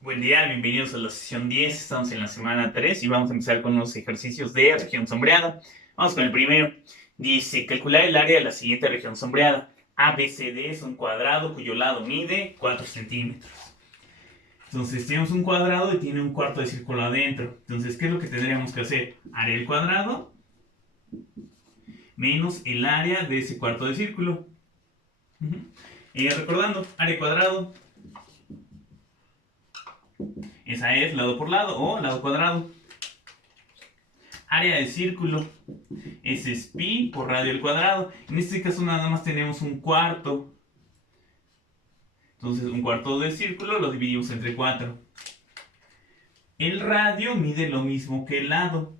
Buen día, bienvenidos a la sesión 10. Estamos en la semana 3 y vamos a empezar con unos ejercicios de región sombreada. Vamos con el primero. Dice, calcular el área de la siguiente región sombreada. ABCD es un cuadrado cuyo lado mide 4 centímetros. Entonces tenemos un cuadrado y tiene un cuarto de círculo adentro. Entonces, ¿qué es lo que tendríamos que hacer? Área del cuadrado menos el área de ese cuarto de círculo. Recordando, área cuadrado. Esa es lado por lado o lado cuadrado. Área del círculo. Ese es pi por radio al cuadrado. En este caso nada más tenemos un cuarto. Entonces un cuarto de círculo lo dividimos entre 4. El radio mide lo mismo que el lado.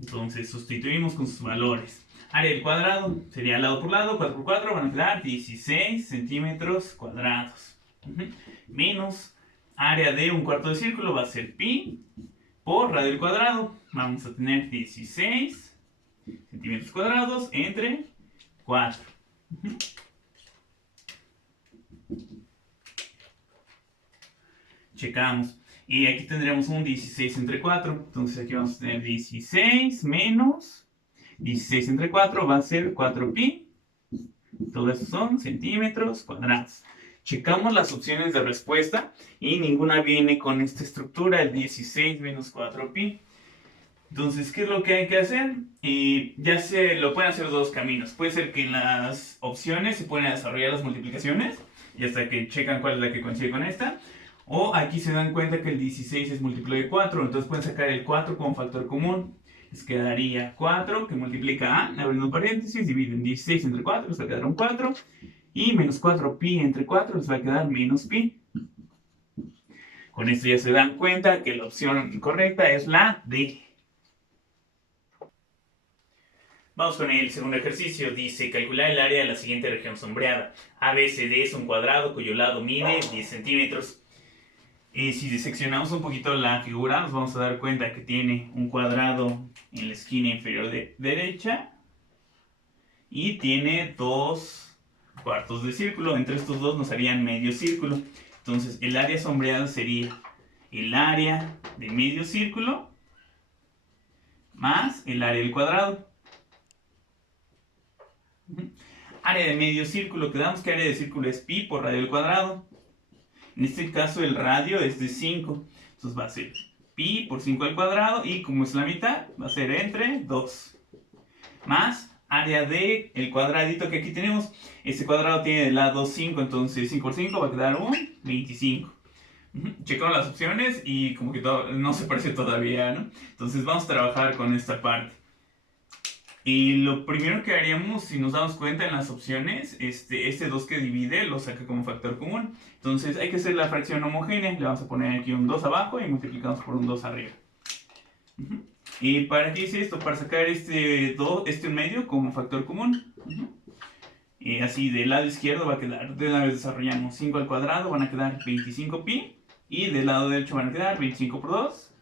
Entonces sustituimos con sus valores. Área del cuadrado sería lado por lado, 4 por 4 van a quedar 16 centímetros cuadrados. Menos área de un cuarto de círculo va a ser pi por radio al cuadrado. Vamos a tener 16 centímetros cuadrados entre 4. Checamos. Y aquí tendremos un 16 entre 4. Entonces aquí vamos a tener 16 menos 16 entre 4 va a ser 4pi. Todo eso son centímetros cuadrados. Checamos las opciones de respuesta y ninguna viene con esta estructura, el 16 menos 4pi. Entonces, ¿qué es lo que hay que hacer? Ya se lo pueden hacer dos caminos. Puede ser que en las opciones se pueden desarrollar las multiplicaciones y hasta que checan cuál es la que coincide con esta. O aquí se dan cuenta que el 16 es múltiplo de 4, entonces pueden sacar el 4 como factor común. Les quedaría 4 que multiplica a, abriendo paréntesis, dividen 16 entre 4, les va a quedar un 4. Y menos 4pi entre 4 les va a quedar menos pi. Con esto ya se dan cuenta que la opción correcta es la D. Vamos con el segundo ejercicio. Dice, calcular el área de la siguiente región sombreada. ABCD es un cuadrado cuyo lado mide 10 centímetros. Si diseccionamos un poquito la figura, nos vamos a dar cuenta que tiene un cuadrado en la esquina inferior derecha y tiene dos cuartos de círculo. Entre estos dos nos harían medio círculo. Entonces, el área sombreada sería el área de medio círculo más el área del cuadrado. Área de medio círculo, quedamos que área de círculo es pi por radio al cuadrado. En este caso el radio es de 5. Entonces va a ser pi por 5 al cuadrado y como es la mitad, va a ser entre 2. Más área de el cuadradito que aquí tenemos. Este cuadrado tiene del lado 5, entonces 5 por 5 va a quedar un 25. Checamos las opciones y como que no se parece todavía, ¿no? Entonces vamos a trabajar con esta parte. Y lo primero que haríamos, si nos damos cuenta en las opciones, este 2 que divide lo saca como factor común. Entonces hay que hacer la fracción homogénea. Le vamos a poner aquí un 2 abajo y multiplicamos por un 2 arriba. ¿Y para qué hice esto? Para sacar este medio como factor común. Y así del lado izquierdo va a quedar, de una vez desarrollamos 5 al cuadrado, van a quedar 25pi. Y del lado derecho van a quedar 25 por 2,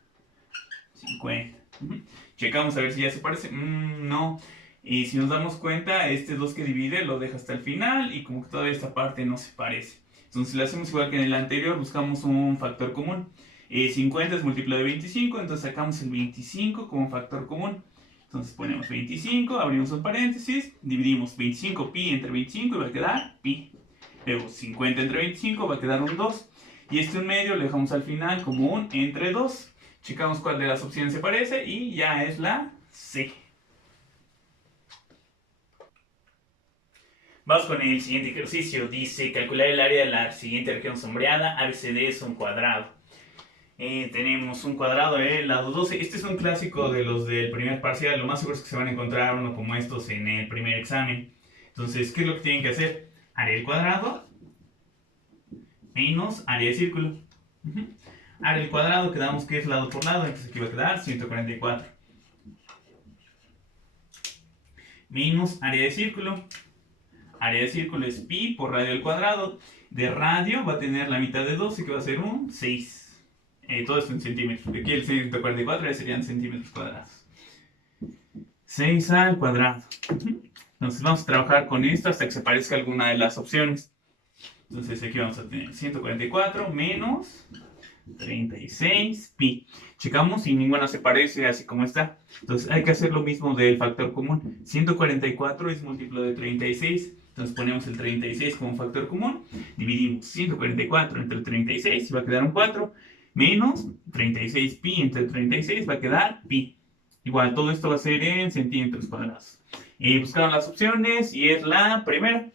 50. Checamos a ver si ya se parece. No. Y si nos damos cuenta, este 2 que divide lo deja hasta el final y como que toda esta parte no se parece. Entonces, si lo hacemos igual que en el anterior, buscamos un factor común. 50 es múltiplo de 25, entonces sacamos el 25 como factor común. Entonces ponemos 25, abrimos un paréntesis, dividimos 25pi entre 25 y va a quedar pi. Luego 50 entre 25 va a quedar un 2. Y este un medio lo dejamos al final como un entre 2. Checamos cuál de las opciones se parece y ya es la C. Vamos con el siguiente ejercicio. Dice, calcular el área de la siguiente región sombreada. ABCD es un cuadrado. Tenemos un cuadrado del lado 12. Este es un clásico de los del primer parcial. Lo más seguro es que se van a encontrar uno como estos en el primer examen. Entonces, ¿qué es lo que tienen que hacer? Área del cuadrado menos área de círculo. Área del cuadrado, quedamos que es lado por lado, entonces aquí va a quedar 144. Menos área de círculo. Área de círculo es pi por radio al cuadrado. De radio va a tener la mitad de 12, que va a ser un 6. Todo esto en centímetros. Aquí el 144 serían centímetros cuadrados. 6 al cuadrado. Entonces vamos a trabajar con esto hasta que se parezca alguna de las opciones. Entonces aquí vamos a tener 144 menos 36 pi. Checamos y ninguna se parece así como está. Entonces hay que hacer lo mismo del factor común. 144 es múltiplo de 36. Entonces ponemos el 36 como factor común. Dividimos 144 entre 36 y va a quedar un 4. Menos 36 pi entre 36 va a quedar pi. Igual todo esto va a ser en centímetros cuadrados. Buscaron las opciones y es la primera.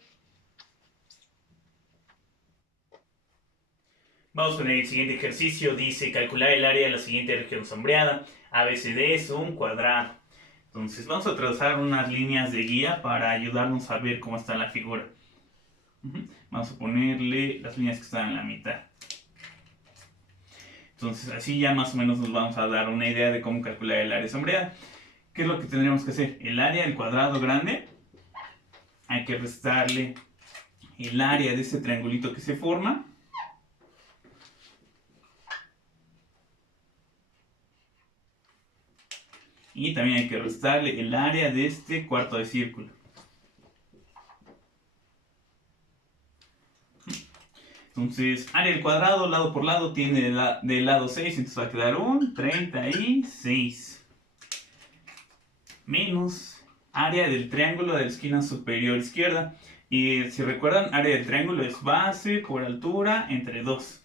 Vamos con el siguiente ejercicio. Dice calcular el área de la siguiente región sombreada. ABCD es un cuadrado. Entonces vamos a trazar unas líneas de guía para ayudarnos a ver cómo está la figura. Vamos a ponerle las líneas que están en la mitad. Entonces así ya más o menos nos vamos a dar una idea de cómo calcular el área sombreada. ¿Qué es lo que tendríamos que hacer? El área del cuadrado grande, hay que restarle el área de este triangulito que se forma. Y también hay que restarle el área de este cuarto de círculo. Entonces, área del cuadrado, lado por lado, tiene del lado 6, entonces va a quedar un 36. Menos área del triángulo de la esquina superior izquierda. Y si recuerdan, área del triángulo es base por altura entre 2.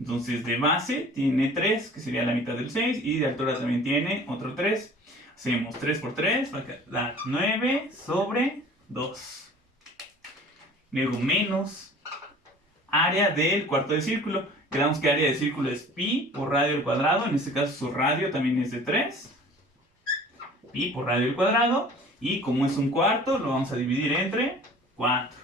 Entonces, de base tiene 3, que sería la mitad del 6, y de altura también tiene otro 3. Hacemos 3 por 3, va a quedar 9 sobre 2. Luego menos área del cuarto de círculo. Quedamos que área de círculo es pi por radio al cuadrado. En este caso su radio también es de 3. Pi por radio al cuadrado. Y como es un cuarto, lo vamos a dividir entre 4.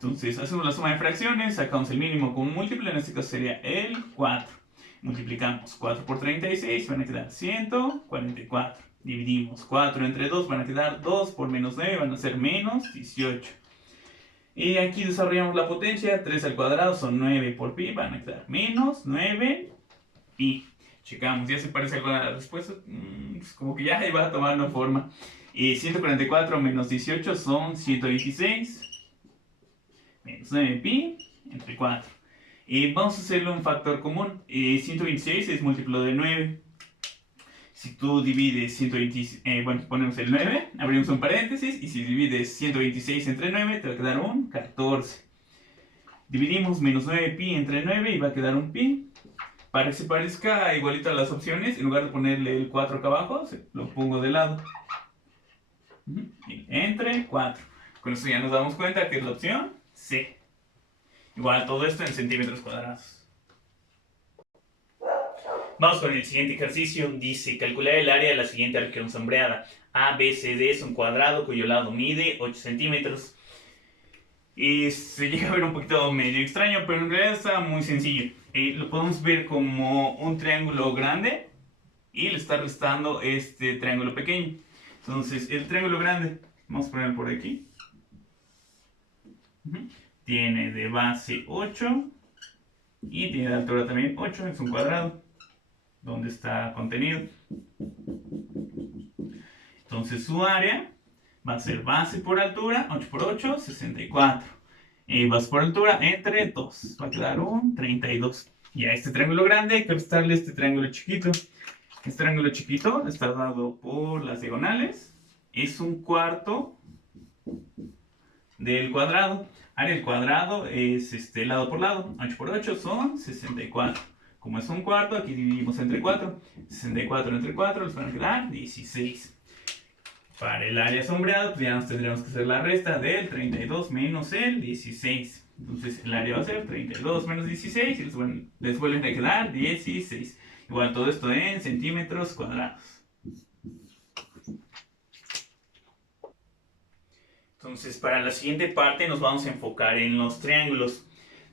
Entonces hacemos la suma de fracciones, sacamos el mínimo con un múltiplo, en este caso sería el 4. Multiplicamos 4 por 36, van a quedar 144. Dividimos 4 entre 2, van a quedar 2 por menos 9, van a ser menos 18. Y aquí desarrollamos la potencia, 3 al cuadrado son 9 por pi, van a quedar menos 9 pi. Checamos, ¿ya se parece algo a la respuesta? Como que ya va tomando forma. 144 menos 18 son 126. Menos 9 pi entre 4. Vamos a hacerlo un factor común. 126 es múltiplo de 9. Si tú divides 126, ponemos el 9, abrimos un paréntesis, y si divides 126 entre 9, te va a quedar un 14. Dividimos menos 9 pi entre 9 y va a quedar un pi. Para que se parezca igualito a las opciones, en lugar de ponerle el 4 acá abajo, lo pongo de lado. Entre 4. Con esto ya nos damos cuenta que es la opción C. Igual todo esto en centímetros cuadrados. Vamos con el siguiente ejercicio. Dice calcular el área de la siguiente región sombreada. ABCD es un cuadrado cuyo lado mide 8 centímetros. Y se llega a ver un poquito medio extraño, pero en realidad está muy sencillo. Lo podemos ver como un triángulo grande y le está restando este triángulo pequeño. Entonces el triángulo grande, vamos a ponerlo por aquí. Tiene de base 8 y tiene de altura también 8, es un cuadrado donde está contenido. Entonces su área va a ser base por altura, 8 por 8, 64. Base por altura entre 2, va a quedar un 32. Y a este triángulo grande hay que restarle este triángulo chiquito. Este triángulo chiquito está dado por las diagonales, es un cuarto del cuadrado. Área del cuadrado es lado por lado. 8 por 8 son 64. Como es un cuarto, aquí dividimos entre 4. 64 entre 4 les van a quedar 16. Para el área sombreada, pues ya nos tendríamos que hacer la resta del 32 menos el 16. Entonces el área va a ser 32 menos 16 y les vuelven a quedar 16. Igual todo esto en centímetros cuadrados. Entonces, para la siguiente parte nos vamos a enfocar en los triángulos.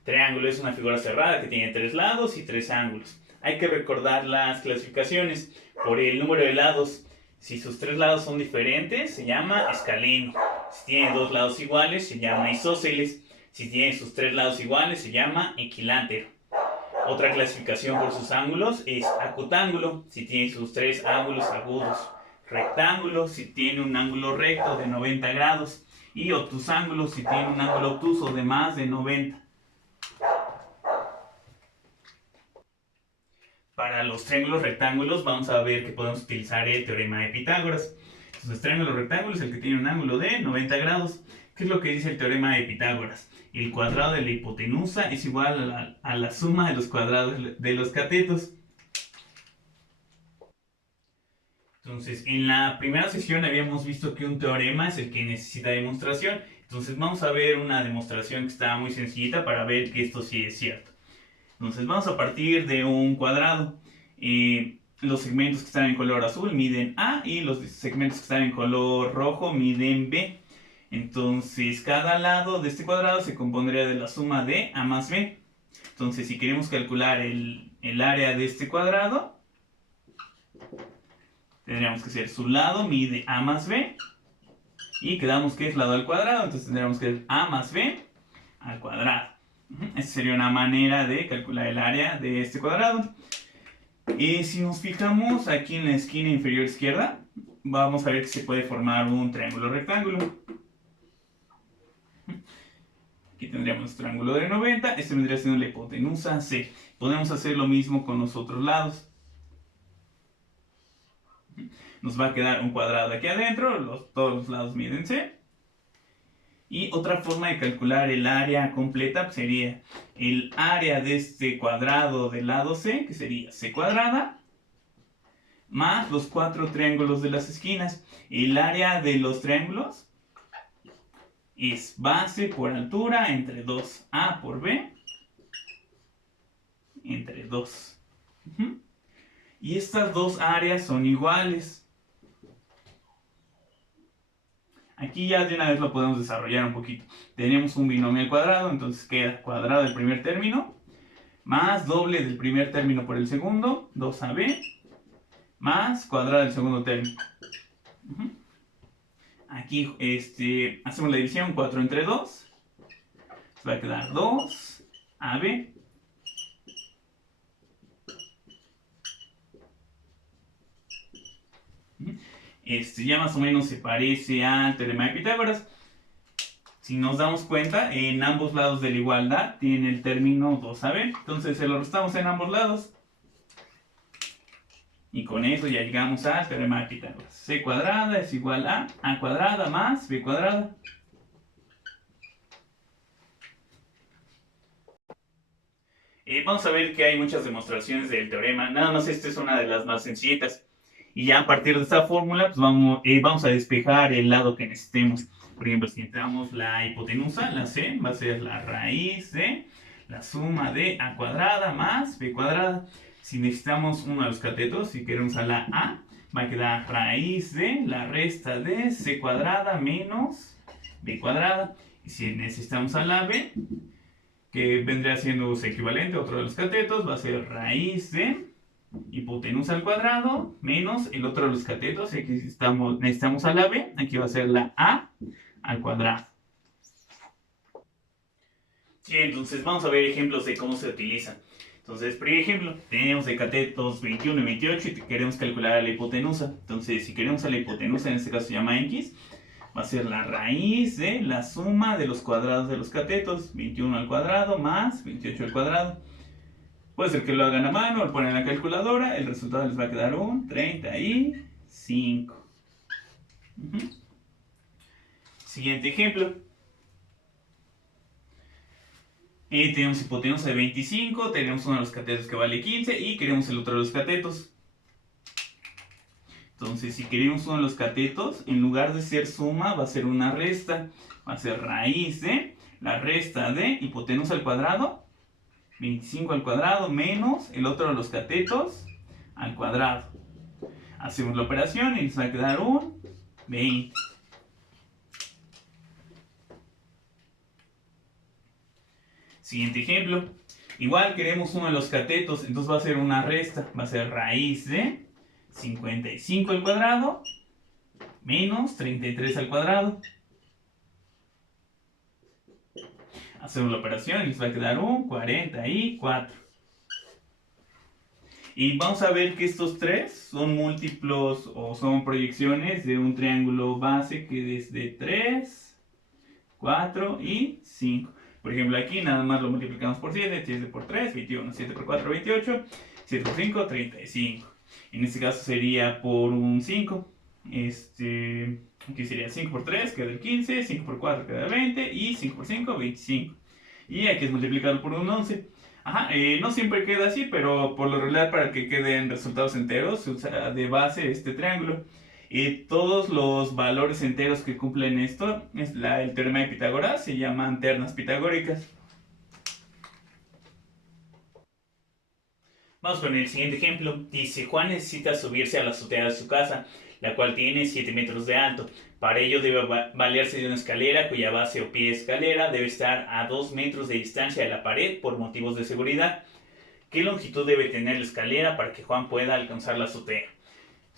Triángulo es una figura cerrada que tiene 3 lados y 3 ángulos. Hay que recordar las clasificaciones por el número de lados. Si sus 3 lados son diferentes, se llama escaleno. Si tiene 2 lados iguales, se llama isósceles. Si tiene sus 3 lados iguales, se llama equilátero. Otra clasificación por sus ángulos es acutángulo. Si tiene sus 3 ángulos agudos. Rectángulo, si tiene un ángulo recto de 90 grados. Y obtusángulo si tiene un ángulo obtuso de más de 90. para los triángulos rectángulos vamos a ver que podemos utilizar el teorema de Pitágoras. Entonces, triángulo rectángulo es el que tiene un ángulo de 90 grados. ¿Qué es lo que dice el teorema de Pitágoras? El cuadrado de la hipotenusa es igual a la suma de los cuadrados de los catetos. Entonces, en la primera sesión habíamos visto que un teorema es el que necesita demostración. Entonces, vamos a ver una demostración que está muy sencillita para ver que esto sí es cierto. Entonces, vamos a partir de un cuadrado. Los segmentos que están en color azul miden A y los segmentos que están en color rojo miden B. Entonces, cada lado de este cuadrado se compondría de la suma de A más B. Entonces, si queremos calcular el área de este cuadrado, tendríamos que hacer su lado mide A más B y quedamos que es lado al cuadrado, entonces tendríamos que hacer A más B al cuadrado. Esa sería una manera de calcular el área de este cuadrado. Y si nos fijamos aquí en la esquina inferior izquierda, vamos a ver que se puede formar un triángulo rectángulo. Aquí tendríamos nuestro triángulo de 90, este vendría siendo la hipotenusa C. Podemos hacer lo mismo con los otros lados. Nos va a quedar un cuadrado aquí adentro, todos los lados miden C. Y otra forma de calcular el área completa sería el área de este cuadrado del lado C, que sería C cuadrada, más los 4 triángulos de las esquinas. El área de los triángulos es base por altura entre 2A por B entre 2. Y estas dos áreas son iguales. Aquí ya de una vez lo podemos desarrollar un poquito. Tenemos un binomio al cuadrado, entonces queda cuadrado del primer término, más doble del primer término por el segundo, 2AB, más cuadrado del segundo término. Aquí hacemos la división, 4 entre 2, va a quedar 2AB. Ya más o menos se parece al teorema de Pitágoras. Si nos damos cuenta, en ambos lados de la igualdad tiene el término 2AB. Entonces se lo restamos en ambos lados. Y con eso ya llegamos al teorema de Pitágoras. C cuadrada es igual a A cuadrada más B cuadrada. Vamos a ver que hay muchas demostraciones del teorema. Nada más esta es una de las más sencillitas. Y ya a partir de esta fórmula, pues vamos a despejar el lado que necesitemos. Por ejemplo, si necesitamos la hipotenusa, la C, va a ser la raíz de la suma de A cuadrada más B cuadrada. Si necesitamos uno de los catetos, si queremos a la A, va a quedar raíz de la resta de C cuadrada menos B cuadrada. Y si necesitamos a la B, que vendría siendo su equivalente a otro de los catetos, va a ser raíz de hipotenusa al cuadrado menos el otro de los catetos, aquí necesitamos a la B, aquí va a ser la A al cuadrado. Sí, entonces vamos a ver ejemplos de cómo se utilizan. Entonces, primer ejemplo, tenemos de catetos 21 y 28 y queremos calcular la hipotenusa. Entonces, si queremos a la hipotenusa, en este caso se llama X, va a ser la raíz de la suma de los cuadrados de los catetos, 21 al cuadrado más 28 al cuadrado. Puede ser que lo hagan a mano o lo ponen en la calculadora, el resultado les va a quedar un 35. Siguiente ejemplo. Tenemos hipotenusa de 25, tenemos uno de los catetos que vale 15 y queremos el otro de los catetos. Entonces, si queremos uno de los catetos, en lugar de ser suma, va a ser una resta. Va a ser raíz de la resta de hipotenusa al cuadrado, 25 al cuadrado, menos el otro de los catetos al cuadrado. Hacemos la operación y nos va a quedar un 20. Siguiente ejemplo. Igual queremos uno de los catetos, entonces va a ser una resta. Va a ser raíz de 55 al cuadrado menos 33 al cuadrado. Hacemos la operación y nos va a quedar un 44. Y vamos a ver que estos tres son múltiplos o son proyecciones de un triángulo base que es de 3, 4 y 5. Por ejemplo, aquí nada más lo multiplicamos por 7, 7 por 3, 21, 7 por 4, 28, 7 por 5, 35. En este caso sería por un 5. Aquí sería 5 por 3, queda el 15, 5 por 4 queda el 20 y 5 por 5, 25. Y aquí es multiplicado por un 11. Ajá, no siempre queda así, pero por lo regular para que queden resultados enteros se usa de base este triángulo. Todos los valores enteros que cumplen esto, el teorema de Pitágoras, se llaman ternas pitagóricas. Vamos con el siguiente ejemplo. Dice, Juan necesita subirse a la azotea de su casa, la cual tiene 7 metros de alto. Para ello debe valerse de una escalera cuya base o pie de escalera debe estar a 2 metros de distancia de la pared por motivos de seguridad. ¿Qué longitud debe tener la escalera para que Juan pueda alcanzar la azotea?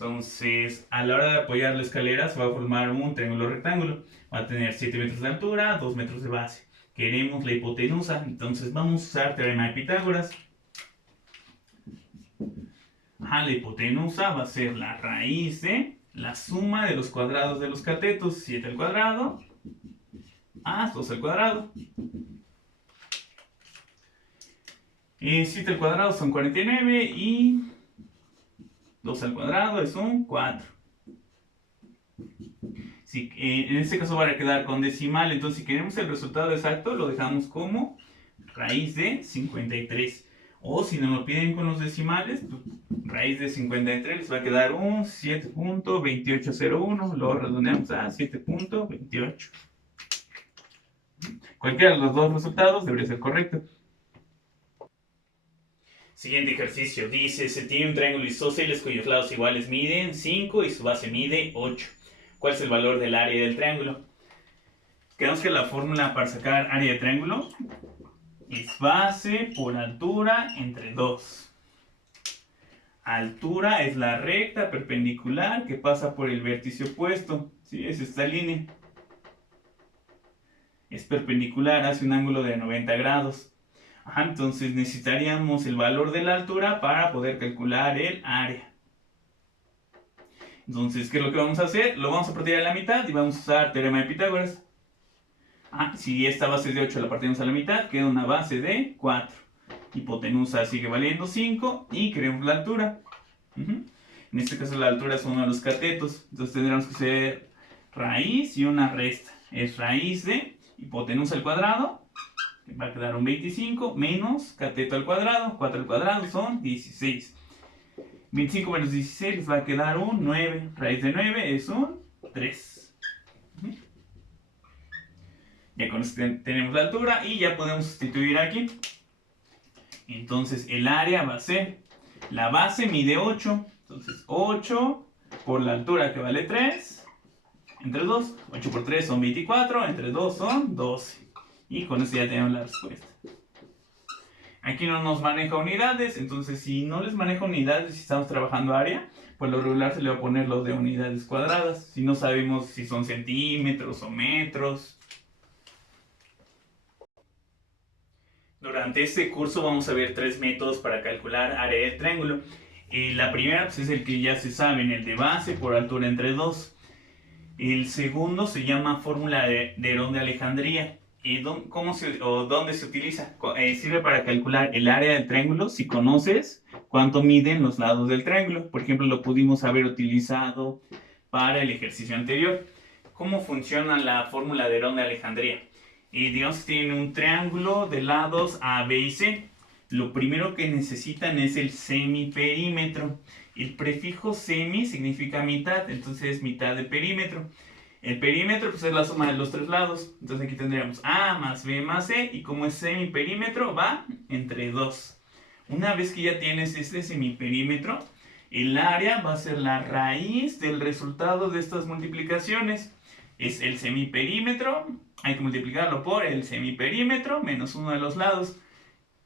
Entonces, a la hora de apoyar la escalera se va a formar un triángulo rectángulo. Va a tener 7 metros de altura, 2 metros de base. Queremos la hipotenusa, entonces vamos a usar teorema de Pitágoras. La hipotenusa va a ser la raíz de la suma de los cuadrados de los catetos. 7 al cuadrado más 2 al cuadrado. 7 al cuadrado son 49 y 2 al cuadrado es un 4. Si, en este caso va a quedar con decimal, entonces si queremos el resultado exacto lo dejamos como raíz de 53. O si nos lo piden con los decimales, raíz de 53 les va a quedar un 7.2801. Lo redondeamos a 7.28. Cualquiera de los dos resultados debería ser correcto. Siguiente ejercicio. Dice, se tiene un triángulo isósceles cuyos lados iguales miden 5 y su base mide 8. ¿Cuál es el valor del área del triángulo? Quedamos que la fórmula para sacar área de triángulo es base por altura entre 2. Altura es la recta perpendicular que pasa por el vértice opuesto. ¿Sí? Es esta línea. Es perpendicular, hace un ángulo de 90 grados. Entonces necesitaríamos el valor de la altura para poder calcular el área. Entonces, ¿qué es lo que vamos a hacer? Lo vamos a partir a la mitad y vamos a usar teorema de Pitágoras. Si esta base es de 8 la partimos a la mitad, queda una base de 4. Hipotenusa sigue valiendo 5 y queremos la altura. En este caso la altura es uno de los catetos. Entonces tendremos que hacer raíz y una resta. Es raíz de hipotenusa al cuadrado, que va a quedar un 25, menos cateto al cuadrado. 4 al cuadrado son 16. 25 menos 16 les va a quedar un 9. Raíz de 9 es un 3. Ya con esto tenemos la altura y ya podemos sustituir aquí. Entonces el área va a ser, la base mide 8. Entonces 8 por la altura que vale 3, entre 2. 8 por 3 son 24, entre 2 son 12. Y con esto ya tenemos la respuesta. Aquí no nos maneja unidades, entonces si no les maneja unidades y estamos trabajando área, pues lo regular se le va a poner lo de unidades cuadradas. Si no sabemos si son centímetros o metros. Durante este curso vamos a ver 3 métodos para calcular área del triángulo. La primera pues, es el que ya se sabe, el de base por altura entre 2. El segundo se llama fórmula de Herón de Alejandría. ¿Dónde se utiliza? Sirve para calcular el área del triángulo si conoces cuánto miden los lados del triángulo. Por ejemplo, lo pudimos haber utilizado para el ejercicio anterior. ¿Cómo funciona la fórmula de Herón de Alejandría? Digamos que tienen un triángulo de lados A, B y C. Lo primero que necesitan es el semiperímetro. El prefijo semi significa mitad, entonces es mitad de perímetro. El perímetro pues, es la suma de los 3 lados. Entonces aquí tendríamos A más B más C. Y como es semiperímetro, va entre 2. Una vez que ya tienes este semiperímetro, el área va a ser la raíz del resultado de estas multiplicaciones. Es el semiperímetro, hay que multiplicarlo por el semiperímetro menos uno de los lados.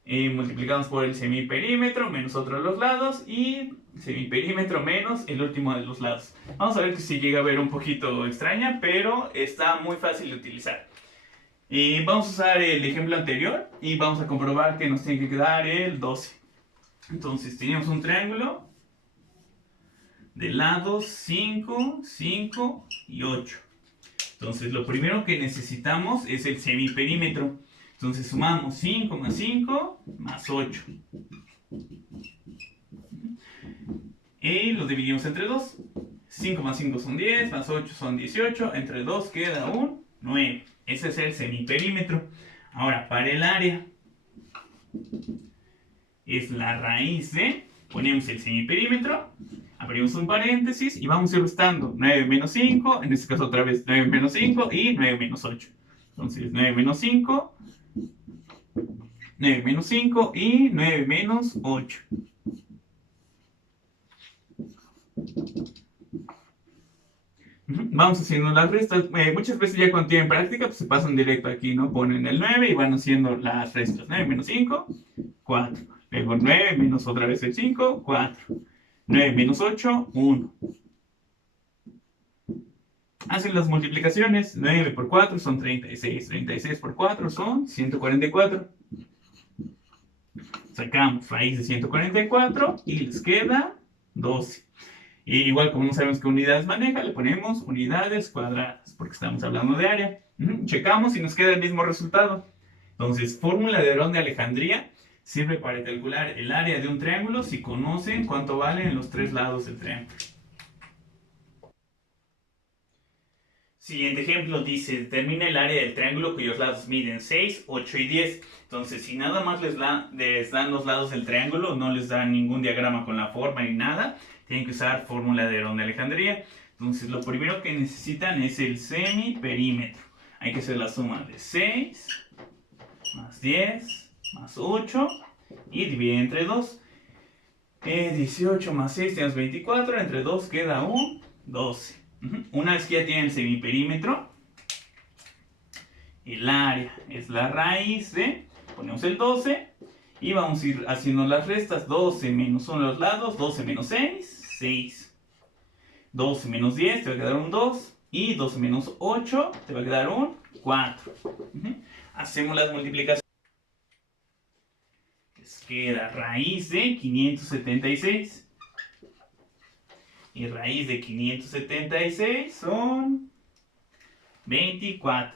Multiplicamos por el semiperímetro menos otro de los lados y semiperímetro menos el último de los lados. Vamos a ver si llega a ver un poquito extraña, pero está muy fácil de utilizar. Vamos a usar el ejemplo anterior y vamos a comprobar que nos tiene que quedar el 12. Entonces teníamos un triángulo de lados 5, 5 y 8. Entonces lo primero que necesitamos es el semiperímetro. Entonces sumamos 5 más 5 más 8. Y los dividimos entre 2. 5 más 5 son 10, más 8 son 18. Entre 2 queda un 9. Ese es el semiperímetro. Ahora, para el área, es la raíz de... Ponemos el semiperímetro, abrimos un paréntesis y vamos a ir restando 9 menos 5, en este caso otra vez 9 menos 5 y 9 menos 8. Entonces 9 menos 5, 9 menos 5 y 9 menos 8. Vamos haciendo las restas. Muchas veces ya cuando tienen práctica, pues se pasan directo aquí, ¿no? Ponen el 9 y van haciendo las restas. 9 menos 5, 4. Luego 9 menos otra vez el 5, 4. 9 menos 8, 1. Hacen las multiplicaciones. 9 por 4 son 36. 36 por 4 son 144. Sacamos raíz de 144 y les queda 12. Y igual como no sabemos qué unidades maneja, le ponemos unidades cuadradas, porque estamos hablando de área. Checamos y nos queda el mismo resultado. Entonces, fórmula de Herón de Alejandría sirve para calcular el área de un triángulo si conocen cuánto valen los tres lados del triángulo. Siguiente ejemplo dice, determina el área del triángulo cuyos lados miden 6, 8 y 10. Entonces, si nada más les dan los lados del triángulo, no les dan ningún diagrama con la forma ni nada, tienen que usar fórmula de Herón de Alejandría. Entonces, lo primero que necesitan es el semiperímetro. Hay que hacer la suma de 6 más 10 más 8 y dividir entre 2. 18 más 6 tenemos 24, entre 2 queda un 12. Una vez que ya tienen el semiperímetro, el área es la raíz de, ponemos el 12 y vamos a ir haciendo las restas. 12 menos 1 a los lados, 12 menos 6, 6. 12 menos 10 te va a quedar un 2 y 12 menos 8 te va a quedar un 4. Hacemos las multiplicaciones. Les queda raíz de 576. Y raíz de 576 son 24.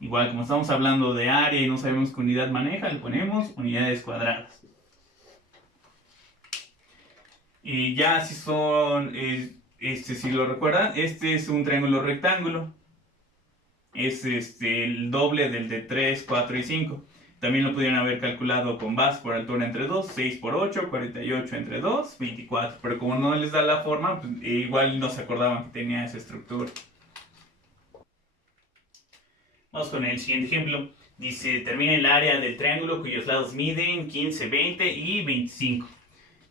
Igual como estamos hablando de área y no sabemos qué unidad maneja, le ponemos unidades cuadradas. Y ya si son, si lo recuerdan, este es un triángulo rectángulo. Es el doble del de 3, 4 y 5. También lo pudieron haber calculado con base por altura entre 2, 6 por 8, 48 entre 2, 24. Pero como no les da la forma, pues, igual no se acordaban que tenía esa estructura. Vamos con el siguiente ejemplo. Dice, determina el área del triángulo cuyos lados miden 15, 20 y 25.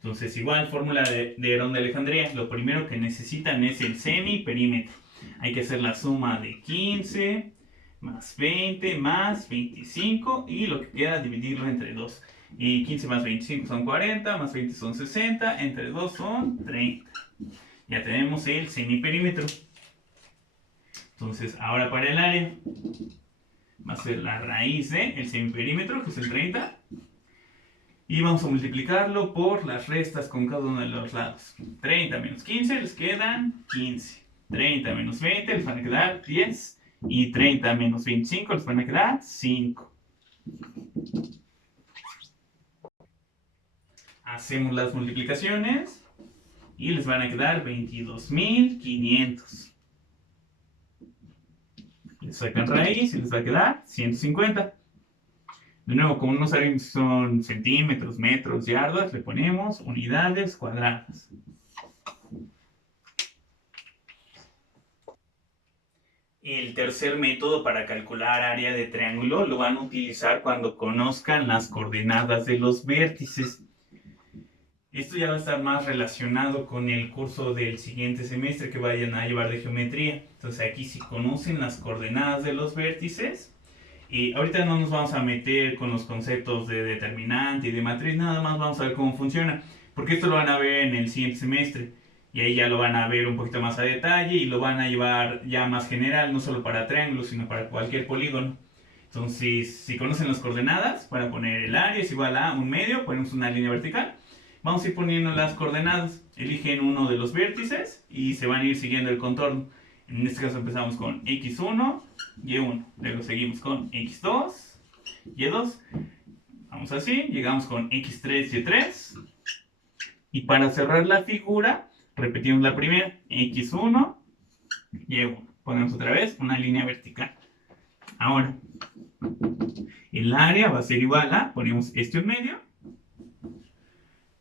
Entonces, igual, fórmula de Herón de Alejandría. Lo primero que necesitan es el semiperímetro. Hay que hacer la suma de 15 más 20 más 25 y lo que queda dividirlo entre 2. Y 15 más 25 son 40, más 20 son 60, entre 2 son 30. Ya tenemos el semiperímetro. Entonces, ahora para el área, va a ser la raíz del semiperímetro, que es el 30. Y vamos a multiplicarlo por las restas con cada uno de los lados. 30 menos 15 les quedan 15. 30 menos 20 les van a quedar 10. Y 30 menos 25 les van a quedar 5. Hacemos las multiplicaciones y les van a quedar 22.500. Les sacan raíz y les va a quedar 150. De nuevo, como no sabemos si son centímetros, metros, yardas, le ponemos unidades cuadradas. El tercer método para calcular área de triángulo lo van a utilizar cuando conozcan las coordenadas de los vértices. Esto ya va a estar más relacionado con el curso del siguiente semestre que vayan a llevar de geometría. Entonces aquí si conocen las coordenadas de los vértices, y ahorita no nos vamos a meter con los conceptos de determinante y de matriz, nada más vamos a ver cómo funciona, porque esto lo van a ver en el siguiente semestre. Y ahí ya lo van a ver un poquito más a detalle y lo van a llevar ya más general, no solo para triángulos, sino para cualquier polígono. Entonces, si conocen las coordenadas, para poner el área es igual a un medio, ponemos una línea vertical. Vamos a ir poniendo las coordenadas. Eligen uno de los vértices y se van a ir siguiendo el contorno. En este caso empezamos con x1, y1. Luego seguimos con x2, y2. Vamos así, llegamos con x3, y3. Y para cerrar la figura, repetimos la primera, x1, y1. Ponemos otra vez una línea vertical. Ahora, el área va a ser igual a, ponemos esto en medio,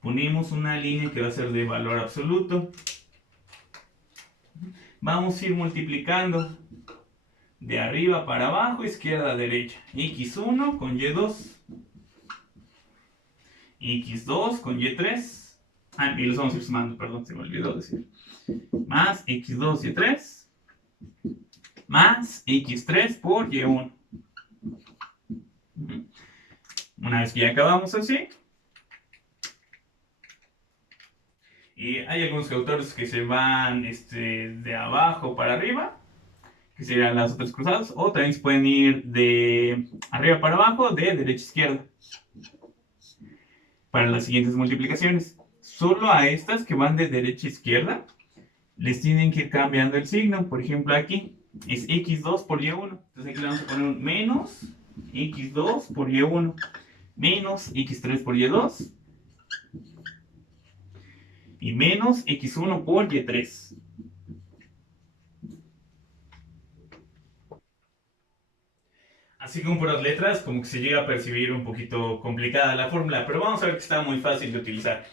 ponemos una línea que va a ser de valor absoluto. Vamos a ir multiplicando de arriba para abajo, izquierda a derecha. x1 con y2, x2 con y3. Y los vamos a ir sumando, perdón, se me olvidó decir. Más x2, y3, más x3 por y1. Una vez que ya acabamos así, y hay algunos autores que se van de abajo para arriba, que serían las otras cruzadas, o también se pueden ir de arriba para abajo, de derecha a izquierda, para las siguientes multiplicaciones. Solo a estas que van de derecha a izquierda, les tienen que ir cambiando el signo. Por ejemplo, aquí es x2 por y1. Entonces aquí le vamos a poner un menos x2 por y1, menos x3 por y2, y menos x1 por y3. Así como por las letras, como que se llega a percibir un poquito complicada la fórmula, pero vamos a ver que está muy fácil de utilizar.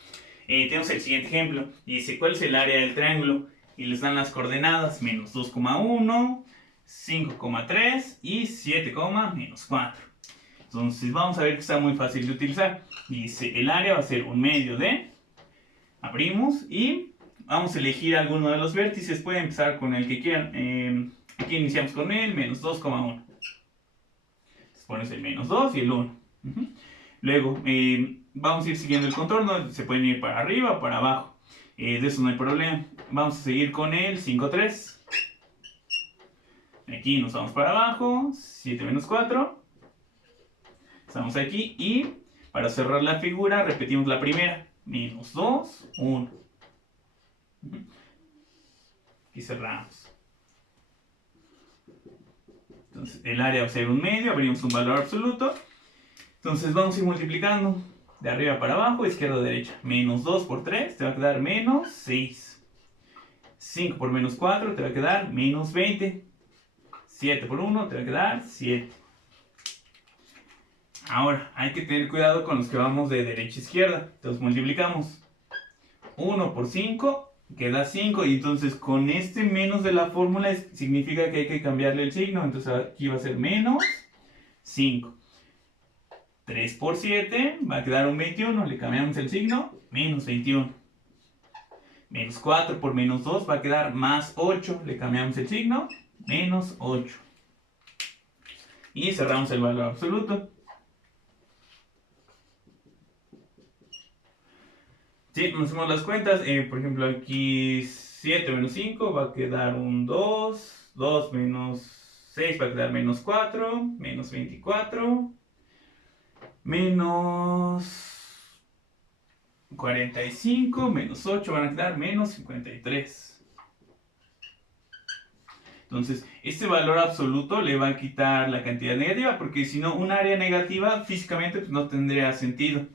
Tenemos el siguiente ejemplo, dice cuál es el área del triángulo, y les dan las coordenadas menos 2,1, 5,3 y 7, menos 4. Entonces vamos a ver que está muy fácil de utilizar. Dice el área va a ser un medio de, abrimos y vamos a elegir alguno de los vértices, puede empezar con el que quieran. Aquí iniciamos con el menos 2,1. Pones el menos 2 y el 1. Luego, vamos a ir siguiendo el contorno. Se pueden ir para arriba o para abajo. De eso no hay problema. Vamos a seguir con el 5,3. Aquí nos vamos para abajo. 7 menos 4. Estamos aquí. Y para cerrar la figura, repetimos la primera. Menos 2, 1. Y cerramos. Entonces, el área va a ser un medio, abrimos un valor absoluto. Entonces vamos a ir multiplicando de arriba para abajo, izquierda a derecha. Menos 2 por 3 te va a quedar menos 6. 5 por menos 4 te va a quedar menos 20. 7 por 1 te va a quedar 7. Ahora, hay que tener cuidado con los que vamos de derecha a izquierda. Entonces multiplicamos 1 por 5 queda 5, y entonces con este menos de la fórmula significa que hay que cambiarle el signo. Entonces aquí va a ser menos 5. 3 por 7 va a quedar un 21, le cambiamos el signo, menos 21. Menos 4 por menos 2 va a quedar más 8, le cambiamos el signo, menos 8. Y cerramos el valor absoluto. Si hacemos las cuentas, por ejemplo aquí 7 menos 5 va a quedar un 2, 2 menos 6 va a quedar menos 4, menos 24, menos 45, menos 8 van a quedar menos 53. Entonces, este valor absoluto le va a quitar la cantidad negativa, porque si no, un área negativa físicamente pues, no tendría sentido.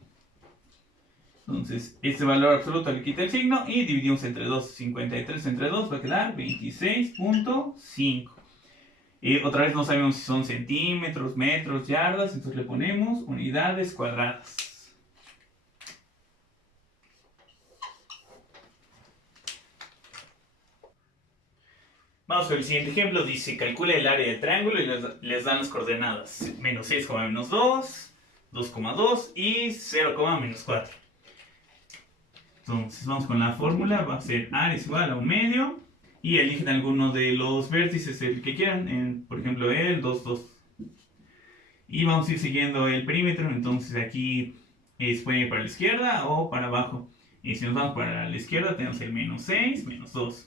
Entonces, este valor absoluto le quita el signo y dividimos entre 2. 53 entre 2 va a quedar 26.5. Otra vez no sabemos si son centímetros, metros, yardas, entonces le ponemos unidades cuadradas. Vamos con el siguiente ejemplo. Dice, calcula el área del triángulo y les dan las coordenadas. Menos 6, menos 2, 2,2 y 0, menos 4. Entonces vamos con la fórmula. Va a ser área es igual a un medio. Y eligen alguno de los vértices, el que quieran. Por ejemplo, el 2, 2. Y vamos a ir siguiendo el perímetro. Entonces aquí se puede ir para la izquierda o para abajo. Y si nos vamos para la izquierda tenemos el menos 6, menos 2.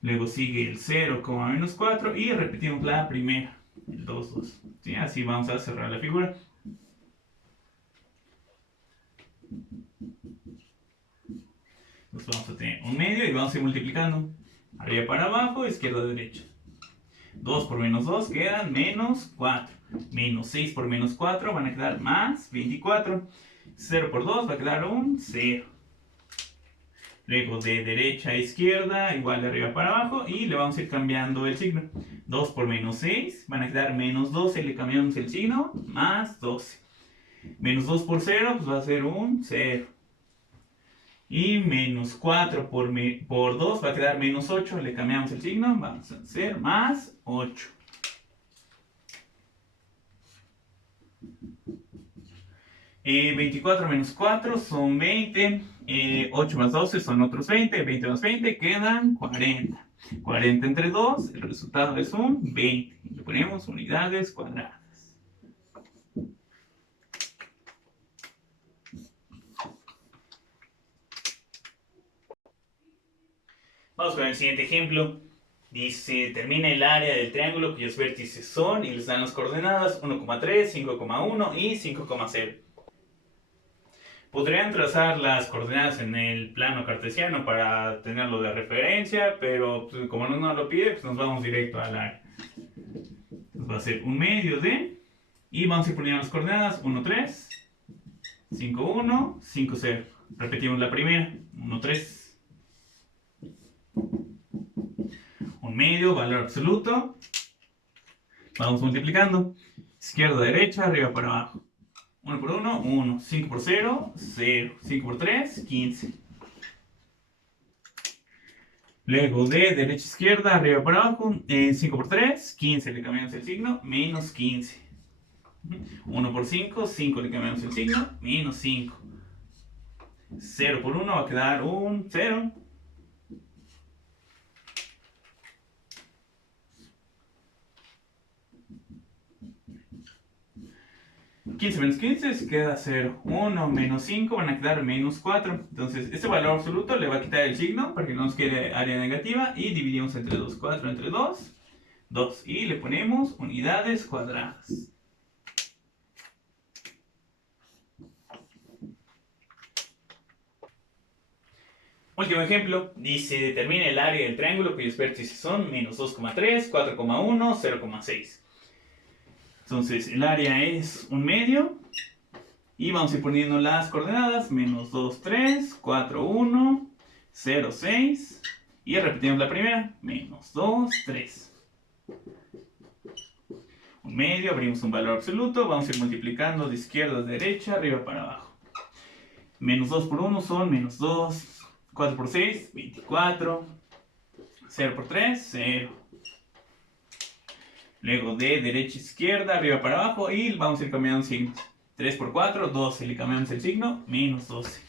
Luego sigue el 0, menos 4 y repetimos la primera, el 2, 2. ¿Sí? Así vamos a cerrar la figura. Entonces vamos a tener un medio y vamos a ir multiplicando. Arriba para abajo, izquierda, derecha. 2 por menos 2 quedan menos 4. Menos 6 por menos 4 van a quedar más 24. 0 por 2 va a quedar un 0. Luego de derecha a izquierda, igual de arriba para abajo, y le vamos a ir cambiando el signo. 2 por menos 6 van a quedar menos 12, le cambiamos el signo, más 12. Menos 2 por 0, pues va a ser un 0. Y menos 4 por 2 va a quedar menos 8, le cambiamos el signo, vamos a hacer más 8. Eh, 24 menos 4 son 20, 8 más 12 son otros 20, 20 más 20 quedan 40. 40 entre 2, el resultado es un 20. Le ponemos unidades cuadradas. Vamos con el siguiente ejemplo. Dice, determina el área del triángulo cuyos vértices son, y les dan las coordenadas 1,3, 5,1 y 5,0. Podrían trazar las coordenadas en el plano cartesiano para tenerlo de referencia, pero pues, como no nos lo pide, pues nos vamos directo al área. Entonces va a ser un medio de, y vamos a ir poniendo las coordenadas 1, 3, 5, 1, 5, 0. Repetimos la primera, 1, 3. Un medio, valor absoluto. Vamos multiplicando. Izquierda, derecha, arriba para abajo. 1 por 1, 1. 5 por 0, 0. 5 por 3, 15. Luego de derecha, izquierda, arriba para abajo. 5 por 3, 15. Le cambiamos el signo, menos 15. 1 por 5, 5. Le cambiamos el signo, menos 5. 0 por 1 va a quedar un 0. 15 menos 15 se queda 0. 1 menos 5 van a quedar menos 4. Entonces, este valor absoluto le va a quitar el signo para que no nos quede área negativa y dividimos entre 2. 4 entre 2, 2. Y le ponemos unidades cuadradas. Último ejemplo, dice, determina el área del triángulo cuyos vértices son menos 2,3, 4,1, 0,6. Entonces, el área es un medio. Y vamos a ir poniendo las coordenadas. Menos 2, 3, 4, 1, 0, 6. Y repetimos la primera. Menos 2, 3. Un medio, abrimos un valor absoluto. Vamos a ir multiplicando de izquierda a derecha, arriba para abajo. Menos 2 por 1 son menos 2. 4 por 6, 24. 0 por 3, 0. Luego de derecha a izquierda, arriba para abajo. Y vamos a ir cambiando signos. 3 por 4, 12. Le cambiamos el signo, menos 12.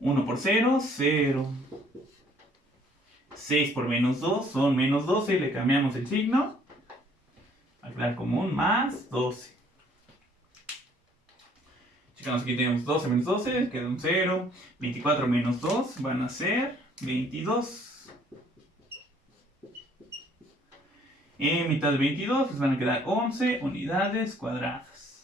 1 por 0, 0. 6 por menos 2 son menos 12. Le cambiamos el signo. Va a quedar como un más 12. Checamos, aquí tenemos 12 menos 12, queda un 0. 24 menos 2 van a ser 22. En mitad de 22 les van a quedar 11 unidades cuadradas.